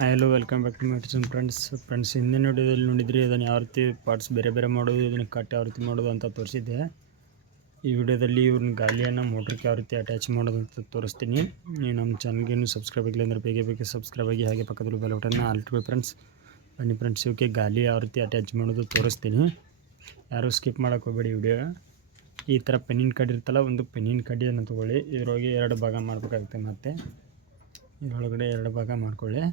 Hello welcome back to medicine friends friends ಹಿಂದಿನ ವಿಡಿಯೋದಲ್ಲಿ ನೋಡಿದ್ರಿ ಅದನ್ನು ಯಾವ ರೀತಿ ಪಾರ್ಟ್ಸ್ ಬೇರೆ ಬೇರೆ ಮಾಡೋದು, ಇದನ್ನು ಕಟ್ ಯಾವ ರೀತಿ ಮಾಡೋದು ಅಂತ ತೋರಿಸಿದ್ದೆ. ಈ ವಿಡಿಯೋದಲ್ಲಿ ಇವ್ರನ್ನ ಗಾಲಿಯನ್ನು ಮೋಟ್ರಿಗೆ ಯಾವ ರೀತಿ ಅಟ್ಯಾಚ್ ಮಾಡೋದು ಅಂತ ತೋರಿಸ್ತೀನಿ. ನಮ್ಮ ಚಾನಲ್ಗೆ ಇನ್ನೂ ಸಬ್ಸ್ಕ್ರೈಬ್ ಆಗಿಲ್ಲ ಅಂದರೆ ಬೇಗ ಬೇಗ ಸಬ್ಸ್ಕ್ರೈಬ್ ಆಗಿ, ಹಾಗೆ ಪಕ್ಕದಲ್ಲಿ ಬೆಲ್ ಬಟನ್ನ ಆಲ್ಟ್ರಿ ಫ್ರೆಂಡ್ಸ್ ಬನ್ನಿ ಫ್ರೆಂಡ್ಸ್ ಇವಕ್ಕೆ ಗಾಲಿ ಯಾವ ರೀತಿ ಅಟ್ಯಾಚ್ ಮಾಡೋದು ತೋರಿಸ್ತೀನಿ. ಯಾರೂ ಸ್ಕಿಪ್ ಮಾಡೋಕೆ ಹೋಗಬೇಡಿ ವಿಡಿಯೋ ಈ ಥರ ಪೆನ್ನಿನ ಕಡ್ಡಿ ಇರ್ತಲ್ಲ, ಒಂದು ಪೆನ್ನಿನ ಕಡ್ಡಿಯನ್ನು ತೊಗೊಳ್ಳಿ. ಇದ್ರೊಳಗೆ ಎರಡು ಭಾಗ ಮಾಡಬೇಕಾಗುತ್ತೆ ಮತ್ತು. ಇದರೊಳಗಡೆ ಎರಡು ಭಾಗ ಮಾಡ್ಕೊಳ್ಳಿ.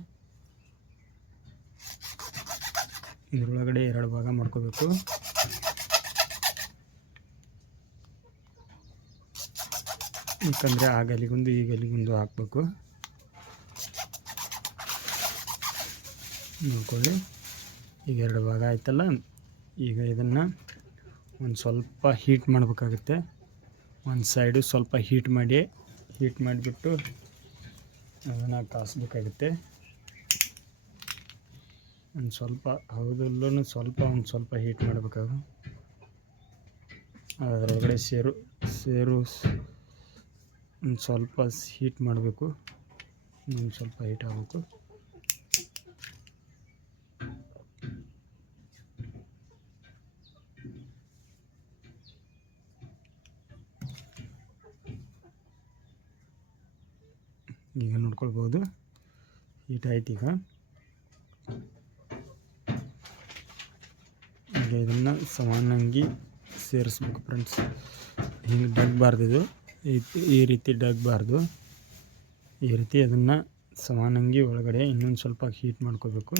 ಇದರೊಳಗಡೆ ಎರಡು ಭಾಗ ಮಾಡ್ಕೋಬೇಕು. ಯಾಕಂದರೆ ಆ ಗಲಿಗೊಂದು ಈ ಗಲಿಗೊಂದು ಹಾಕಬೇಕು. ನೋಡ್ಕೊಳ್ಳಿ. ಈಗ ಎರಡು ಭಾಗ ಆಯ್ತಲ್ಲ? ಈಗ ಇದನ್ನು ಒಂದು ಸ್ವಲ್ಪ ಹೀಟ್ ಮಾಡಬೇಕಾಗುತ್ತೆ. ಒಂದು ಸೈಡು ಸ್ವಲ್ಪ ಹೀಟ್ ಮಾಡಿ ಹೀಟ್ ಮಾಡಿಬಿಟ್ಟು ಅದನ್ನು ಕಾಸಬೇಕಾಗುತ್ತೆ. ಒಂದು ಸ್ವಲ್ಪ ಹೌದಲ್ಲೂ ಸ್ವಲ್ಪ, ಒಂದು ಸ್ವಲ್ಪ ಹೀಟ್ ಮಾಡಬೇಕಾಗ. ಅದರೊಳಗಡೆ ಸೇರು ಸೇರು, ಒಂದು ಸ್ವಲ್ಪ ಹೀಟ್ ಮಾಡಬೇಕು. ಒಂದು ಸ್ವಲ್ಪ ಹೀಟ್ ಆಗಬೇಕು. ಈಗ ನೋಡ್ಕೊಳ್ಬೋದು. ಹೀಟ್ ಆಯ್ತು ಈಗ ಈಗ ಇದನ್ನು ಸಮಾನಾಗಿ ಸೇರಿಸ್ಬೇಕು ಫ್ರೆಂಡ್ಸ್ ಹಿಂಗೆ ಡಗ್ಬಾರ್ದು ಇದು. ಈ- ಈ ರೀತಿ ಡಗ್ಬಾರ್ದು ಈ ರೀತಿ ಅದನ್ನು ಸಮಾನಾಗಿ ಒಳಗಡೆ ಇನ್ನೊಂದು ಸ್ವಲ್ಪ ಹೀಟ್ ಮಾಡ್ಕೋಬೇಕು.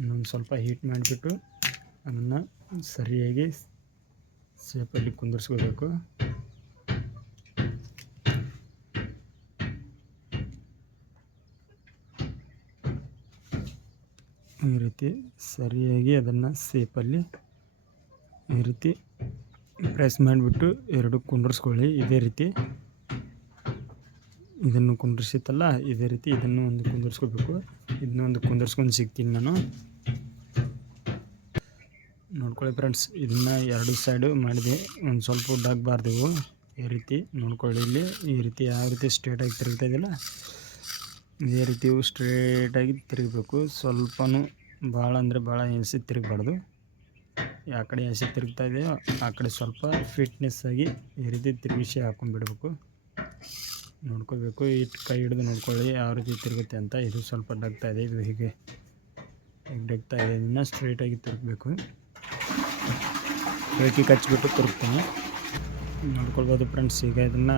ಇನ್ನೊಂದು ಸ್ವಲ್ಪ ಹೀಟ್ ಮಾಡಿಬಿಟ್ಟು ಅದನ್ನು ಸರಿಯಾಗಿ ಸೇಪಲ್ಲಿ ಕುಂದಿರ್ಸ್ಕೋಬೇಕು. ಈ ರೀತಿ ಸರಿಯಾಗಿ ಅದನ್ನು ಸೇಪಲ್ಲಿ ಈ ರೀತಿ ಪ್ರೆಸ್ ಮಾಡಿಬಿಟ್ಟು ಎರಡು ಕುಂಡ್ರಿಸ್ಕೊಳ್ಳಿ. ಇದೇ ರೀತಿ ಇದನ್ನು ಕುಂಡ್ರಿಸಿತ್ತಲ್ಲ, ಇದೇ ರೀತಿ ಇದನ್ನು ಒಂದು ಕುಂದಿರ್ಸ್ಕೋಬೇಕು ಇದನ್ನ ಒಂದು ಕುಂದಿರ್ಸ್ಕೊಂಡು ಸಿಗ್ತೀನಿ ನಾನು. ನೋಡ್ಕೊಳ್ಳಿ ಫ್ರೆಂಡ್ಸ್, ಇದನ್ನ ಎರಡು ಸೈಡು ಮಾಡಿದೆ. ಒಂದು ಸ್ವಲ್ಪ ಉದ್ದಾಗಬಾರ್ದು ಇವು. ಈ ರೀತಿ ನೋಡ್ಕೊಳ್ಳಿ ಇಲ್ಲಿ. ಈ ರೀತಿ ಯಾವ ರೀತಿ ಸ್ಟ್ರೇಟಾಗಿ ತಿರುಗ್ತಾ ಇದೆಯಲ್ಲ ಇದೇ ರೀತಿ ಸ್ಟ್ರೇಟಾಗಿ ತಿರುಗಬೇಕು. ಸ್ವಲ್ಪನೂ ಭಾಳ ಅಂದರೆ ಭಾಳ ಎಸಿ ತಿರುಗಬಾರ್ದು. ಯಾವ ಕಡೆ ಎಸಿ ತಿರುಗ್ತಾ ಇದೆಯೋ ಆ ಕಡೆ ಸ್ವಲ್ಪ ಫಿಟ್ನೆಸ್ ಆಗಿ ಈ ರೀತಿ ತಿರುಗಿಸಿ ಹಾಕೊಂಡ್ಬಿಡ್ಬೇಕು. ನೋಡ್ಕೋಬೇಕು ಇಟ್ಟು ಕೈ ಹಿಡಿದು ನೋಡ್ಕೊಳ್ಳಿ ಯಾವ ರೀತಿ ತಿರುಗುತ್ತೆ ಅಂತ. ಇದು ಸ್ವಲ್ಪ ಡಗ್ತಾ ಇದೆ, ಇದು ಹೀಗೆ ಡಗ್ತಾ ಇದೆ. ಇದನ್ನು ಸ್ಟ್ರೇಟಾಗಿ ತಿರುಗಬೇಕು. ಬ್ರೇಕಿಗೆ ಕಚ್ಚಿಬಿಟ್ಟು ತಿರುಗ್ತೀನಿ. ನೋಡ್ಕೊಳ್ಬೋದು ಫ್ರೆಂಡ್ಸ್ ಈಗ ಇದನ್ನು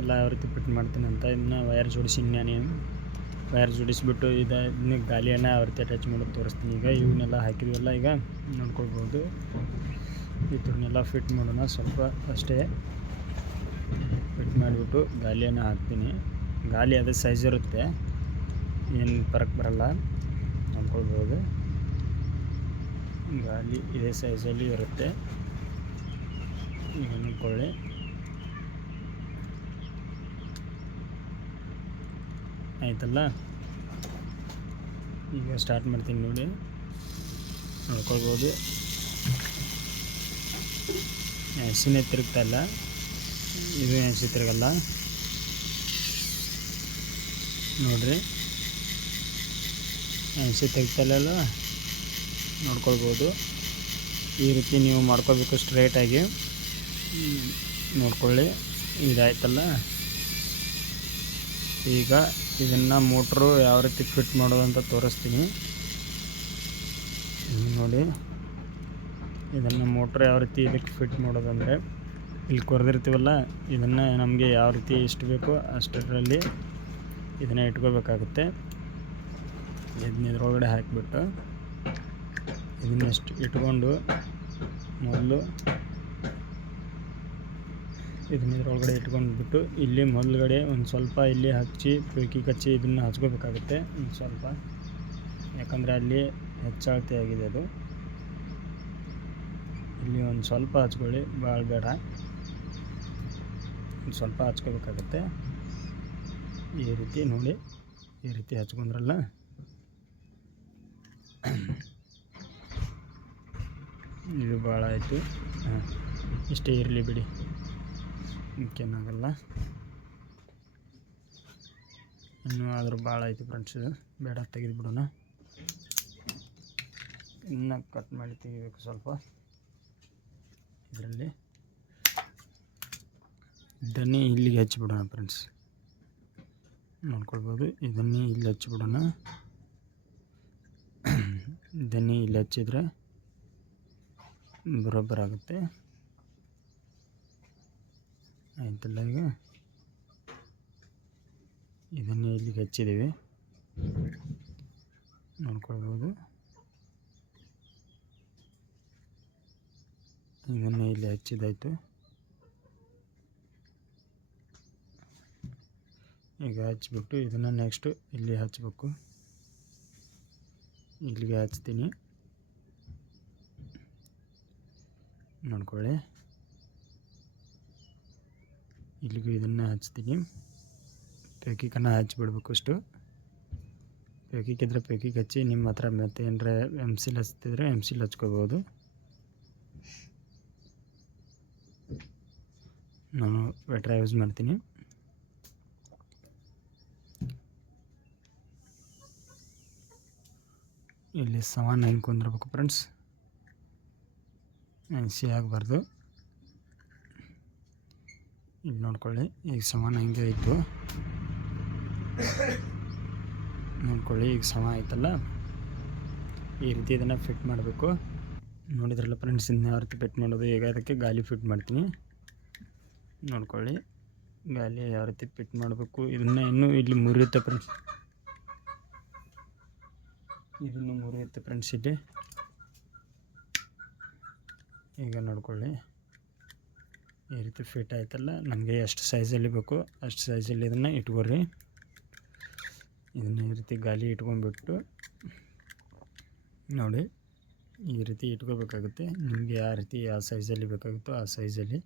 ಎಲ್ಲ ಯಾವ ರೀತಿ ಫಿಟ್ ಮಾಡ್ತೀನಿ ಅಂತ. ಇನ್ನು ವೈರ್ ಜೋಡಿಸಿ ನಾನು. ವೈರ್ ಜೋಡಿಸಿಬಿಟ್ಟು ಇದು ಇದನ್ನ ಗಾಲಿಯನ್ನು ಯಾವ ರೀತಿ ಅಟ್ಯಾಚ್ ಮಾಡೋದು ತೋರಿಸ್ತೀನಿ. ಈಗ ಇವನ್ನೆಲ್ಲ ಹಾಕಿದ್ವಲ್ಲ, ಈಗ ನೋಡ್ಕೊಳ್ಬೋದು. ಇದನ್ನೆಲ್ಲ ಫಿಟ್ ಮಾಡೋಣ ಸ್ವಲ್ಪ ಅಷ್ಟೇ. ಫಿಟ್ ಮಾಡಿಬಿಟ್ಟು ಗಾಲಿಯನ್ನು ಹಾಕ್ತೀನಿ. ಗಾಲಿ ಅದೇ ಸೈಜ್ ಇರುತ್ತೆ. ಏನು ಫರಕ್ ಬರಲ್ಲ. ನೋಡ್ಕೊಳ್ಬೋದು. ಗಾಲಿ ಇದೇ ಸೈಜಲ್ಲಿ ಇರುತ್ತೆ. ಈಗ ನೋಡ್ಕೊಳ್ಳಿ. ಆಯ್ತಲ್ಲ? ಈಗ ಸ್ಟಾರ್ಟ್ ಮಾಡ್ತೀನಿ ನೋಡಿ. ನೋಡ್ಕೊಳ್ಬೋದು. ಹೆಸಿನ ತಿರುಗ್ತಾ ಇಲ್ಲ. ಇದು ಹೆಸಿ ತಿರುಗಲ್ಲ? ನೋಡ್ರಿ. ಹೆಸಿ ತೆಗ್ತಲ್ಲ ನೋಡ್ಕೊಳ್ಬೋದು. ಈ ರೀತಿ ನೀವು ಮಾಡ್ಕೋಬೇಕು ಸ್ಟ್ರೇಟಾಗಿ ನೋಡ್ಕೊಳ್ಳಿ. ಇದಾಯ್ತಲ್ಲ? ಈಗ ಇದನ್ನು ಮೋಟ್ರು ಯಾವ ರೀತಿ ಫಿಟ್ ಮಾಡೋದು ಅಂತ ತೋರಿಸ್ತೀನಿ. ನೋಡಿ. ಇದನ್ನು ಮೋಟ್ರ್ ಯಾವ ರೀತಿ ಇದಕ್ಕೆ ಫಿಟ್ ಮಾಡೋದಂದರೆ ಇಲ್ಲಿ ಕೊರೆದಿರ್ತೀವಲ್ಲ, ಇದನ್ನು ನಮಗೆ ಯಾವ ರೀತಿ ಎಷ್ಟು ಬೇಕೋ ಅಷ್ಟರಲ್ಲಿ ಇದನ್ನು ಇಟ್ಕೋಬೇಕಾಗುತ್ತೆ. ಇದನ್ನ ಇದ್ರೊಳಗಡೆ ಹಾಕಿಬಿಟ್ಟು ಇದನ್ನೆಷ್ಟು ಇಟ್ಕೊಂಡು ಮೊದಲು ಇದನ್ನ ಇದ್ರೊಳಗಡೆ ಇಟ್ಕೊಂಡ್ಬಿಟ್ಟು ಇಲ್ಲಿ ಮೊದಲುಗಡೆ ಒಂದು ಸ್ವಲ್ಪ ಇಲ್ಲಿ ಹಚ್ಚಿ ಪೀಕಿ ಕಚ್ಚಿ ಇದನ್ನು ಹಚ್ಕೋಬೇಕಾಗುತ್ತೆ, ಒಂದು ಸ್ವಲ್ಪ. ಯಾಕಂದರೆ ಅಲ್ಲಿ ಹೆಚ್ಚಾಳ್ತಿ ಆಗಿದೆ ಅದು. ಇಲ್ಲಿ ಒಂದು ಸ್ವಲ್ಪ ಹಚ್ಕೊಳ್ಳಿ ಭಾಳ ಬೇಡ. ಒಂದು ಸ್ವಲ್ಪ ಹಚ್ಕೋಬೇಕಾಗತ್ತೆ. ಈ ರೀತಿ ನೋಡಿ, ಈ ರೀತಿ ಹಚ್ಕೊಂಡ್ರಲ್ಲ. ಇದು ಭಾಳ ಆಯಿತು. ಹಾಂ, ಇಷ್ಟೇ ಇರಲಿ ಬಿಡಿ. ಏನಾಗಲ್ಲ ಇನ್ನೂ ಆದರೂ ಭಾಳ ಐತಿ ಫ್ರೆಂಡ್ಸ್ ಇದು. ಬೇಡ ತೆಗೆದು ಬಿಡೋಣ ಇನ್ನು ಕಟ್ ಮಾಡಿ ತೆಗಿಬೇಕು ಸ್ವಲ್ಪ. ಇದರಲ್ಲಿ. ಇದನ್ನೇ ಇಲ್ಲಿಗೆ ಹಚ್ಚಿಬಿಡೋಣ ಫ್ರೆಂಡ್ಸ್ ನೋಡ್ಕೊಳ್ಬೋದು. ಇದನ್ನೇ ಇಲ್ಲಿ ಹಚ್ಚಿಬಿಡೋಣ. ಇದನ್ನೇ ಇಲ್ಲಿ ಹಚ್ಚಿದ್ರೆ ಬರೋಬ್ಬರ ಆಗುತ್ತೆ ಆಯ್ತಲ್ಲ ಈಗ ಇದನ್ನೇ ಇಲ್ಲಿಗೆ ಹಚ್ಚಿದ್ದೀವಿ. ನೋಡ್ಕೊಳ್ಬೋದು. ಇದನ್ನು ಇಲ್ಲಿ ಹಚ್ಚಿದಾಯಿತು ಈಗ ಹಚ್ಚಿಬಿಟ್ಟು ಇದನ್ನು ನೆಕ್ಸ್ಟು ಇಲ್ಲಿ ಹಚ್ಚಬೇಕು ಇಲ್ಲಿಗೆ ಹಚ್ತೀನಿ. ನೋಡ್ಕೊಳ್ಳಿ. ಇಲ್ಲಿಗೂ ಇದನ್ನು ಹಚ್ತೀನಿ. ಪೇಕಿಕನ್ನು ಹಚ್ಬಿಡ್ಬೇಕು ಅಷ್ಟು. ಪೇಕಿಕ್ಕಿದ್ರೆ ಪೇಕಿಗೆ ಹಚ್ಚಿ ನಿಮ್ಮ ಹತ್ರ ಮತ್ತೆ ಏನಾರ ಎಂ ಸಿಲ್ ಹಚ್ತಿದ್ರೆ ಎಂ ಸಿಲ್ ಹಚ್ಕೋಬೋದು. ನಾನು ವೆಟ್ರ ಯೂಸ್ ಮಾಡ್ತೀನಿ. ಇಲ್ಲಿ ಸಮಾನ ಹೆಂಗೆ ಕುಂದಿರ್ಬೇಕು ಫ್ರೆಂಡ್ಸ್ ಸಿ ಆಗಬಾರ್ದು. ಇಲ್ಲಿ ನೋಡ್ಕೊಳ್ಳಿ, ಈಗ ಸಮಾನ ಹಿಂಗೆ ಆಯಿತು. ನೋಡ್ಕೊಳ್ಳಿ, ಈಗ ಸಮ ಆಯ್ತಲ್ಲ? ಈ ರೀತಿ ಇದನ್ನು ಫಿಟ್ ಮಾಡಬೇಕು. ನೋಡಿದ್ರಲ್ಲ ಫ್ರೆಂಡ್ಸ್ ಇನ್ನು ಯಾವ ರೀತಿ ಫಿಟ್ ಮಾಡೋದು, ಈಗ ಅದಕ್ಕೆ ಗಾಲಿ ಫಿಟ್ ಮಾಡ್ತೀನಿ. ನೋಡ್ಕೊಳ್ಳಿ ಗಾಲಿ ಯಾವ ರೀತಿ ಫಿಟ್ ಮಾಡಬೇಕು, ಇದನ್ನು ಇನ್ನೂ ಇಲ್ಲಿ ಮುರಿಯುತ್ತೆ ಫ್ರೆಂಡ್ಸ್ ಇದನ್ನು ಮುರಿಯುತ್ತೆ ಫ್ರೆಂಡ್ಸ್ ಇಲ್ಲಿ. ಈಗ ನೋಡ್ಕೊಳ್ಳಿ. ಈ ರೀತಿ ಫಿಟ್ ಆಯ್ತಲ್ಲ, ನಮಗೆ ಎಷ್ಟು ಸೈಜಲ್ಲಿ ಬೇಕು. ಅಷ್ಟು ಸೈಜಲ್ಲಿ ಇದನ್ನು ಇಟ್ಕೊರಿ ಇದನ್ನು ಈ ರೀತಿ ಗಾಲಿ ಇಟ್ಕೊಂಡ್ಬಿಟ್ಟು ನೋಡಿ, ಈ ರೀತಿ ಇಟ್ಕೋಬೇಕಾಗುತ್ತೆ. ನಿಮಗೆ ಯಾವ ರೀತಿ ಯಾವ ಸೈಜಲ್ಲಿ ಬೇಕಾಗುತ್ತೋ ಆ ಸೈಜಲ್ಲಿ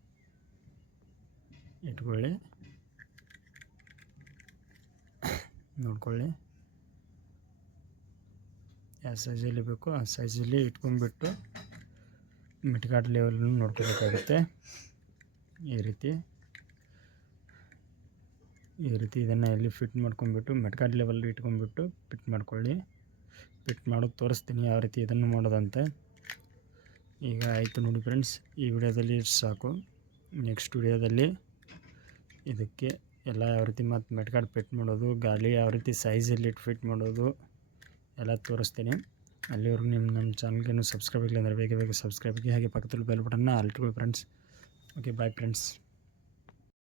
ಇಟ್ಕೊಳ್ಳಿ. ನೋಡ್ಕೊಳ್ಳಿ. ಯಾವ ಸೈಜಲ್ಲಿ ಬೇಕೋ ಆ ಸೈಜಲ್ಲಿ ಇಟ್ಕೊಂಡ್ಬಿಟ್ಟು ಮಿಟ್ಗಾಟ್ ಲೆವೆಲ್ನು ನೋಡ್ಕೋಬೇಕಾಗುತ್ತೆ. ಈ ರೀತಿ. ಈ ರೀತಿ ಇದನ್ನು ಇಲ್ಲಿ ಫಿಟ್ ಮಾಡ್ಕೊಂಡ್ಬಿಟ್ಟು ಮೆಟ್ಕಾಡ್ ಲೆವೆಲ್ ಇಟ್ಕೊಂಡ್ಬಿಟ್ಟು ಫಿಟ್ ಮಾಡ್ಕೊಳ್ಳಿ. ಫಿಟ್ ಮಾಡೋದು ತೋರಿಸ್ತೀನಿ ಯಾವ ರೀತಿ ಇದನ್ನು ಮಾಡೋದಂತೆ. ಈಗ ಆಯಿತು ನೋಡಿ ಫ್ರೆಂಡ್ಸ್ ಈ ವಿಡಿಯೋದಲ್ಲಿ ಸಾಕು. ನೆಕ್ಸ್ಟ್ ವಿಡಿಯೋದಲ್ಲಿ ಇದಕ್ಕೆ ಎಲ್ಲ ಯಾವ ರೀತಿ ಮತ್ತು ಮೆಟ್ಕಾಡ್ ಫಿಟ್ ಮಾಡೋದು ಗಾಲಿ ಯಾವ ರೀತಿ ಸೈಜಲ್ಲಿ ಇಟ್ಟು ಫಿಟ್ ಮಾಡೋದು ಎಲ್ಲ ತೋರಿಸ್ತೀನಿ. ಅಲ್ಲಿವರೆಗೂ ನಿಮ್ಮ ನಮ್ಮ ಚಾನಲ್ಗೇನು ಸಬ್ಸ್ಕ್ರೈಬ್ ಆಗಿಲ್ಲ ಅಂದರೆ ಬೇಗ ಬೇಗ ಸಬ್ಸ್ಕ್ರೈಬ್ ಆಗಿ ಹಾಗೆ ಪಕ್ಕದಲ್ಲಿ ಬೆಲ್ ಬಟನ್ನ ಅಲ್ಟ್ಕೊಳ್ಳಿ ಫ್ರೆಂಡ್ಸ್ okay bye Prince.